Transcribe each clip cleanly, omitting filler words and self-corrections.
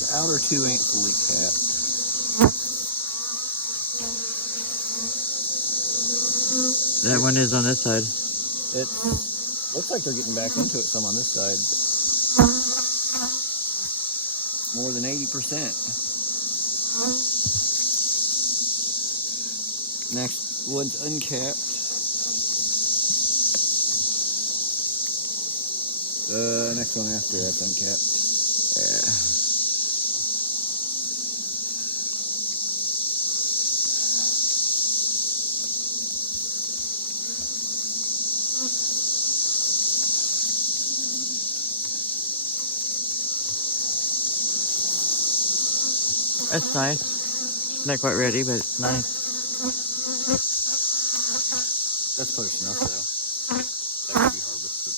The outer two ain't fully capped. That one is on this side. It looks like they're getting back into it some on this side. More than 80%. Next one's uncapped. Next one after that's uncapped. Yeah. That's nice. It's not quite ready, but it's nice. That's close enough though. That could be harvested.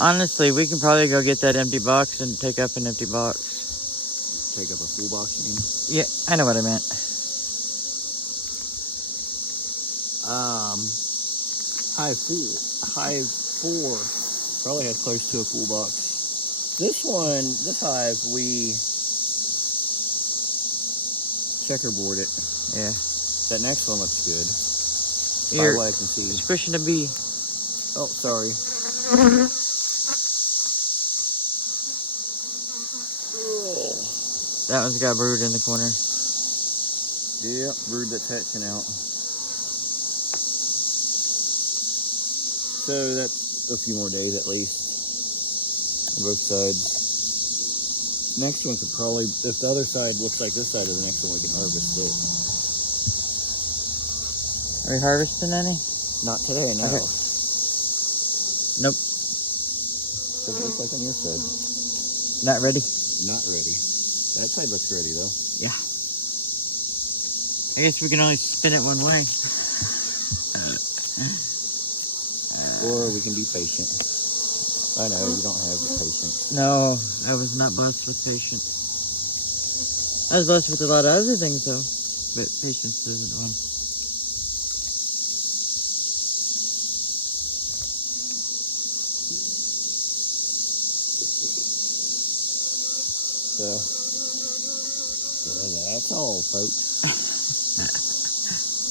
Honestly, we can probably go get that empty box and take up an empty box. Take up a full box, you mean? Yeah, I know what I meant. Hive 4 probably has close to a full box. This hive, we checkerboard it. Yeah. That next one looks good. You're By what I can see. squishing a bee. Oh, sorry. That one's got brood in the corner. Yeah, brood that's hatching out. So that's a few more days at least on both sides. Next one could probably, if the other side looks like this side is the next one, we can harvest it. Are we harvesting any? Not today, no. Okay. Nope. Does it look like on your side? Not ready. Not ready. That side looks ready though. Yeah. I guess we can only spin it one way. Or we can be patient. I know, you don't have the patience. No, I was not blessed with patience. I was blessed with a lot of other things though, but patience isn't one. So that's all, folks.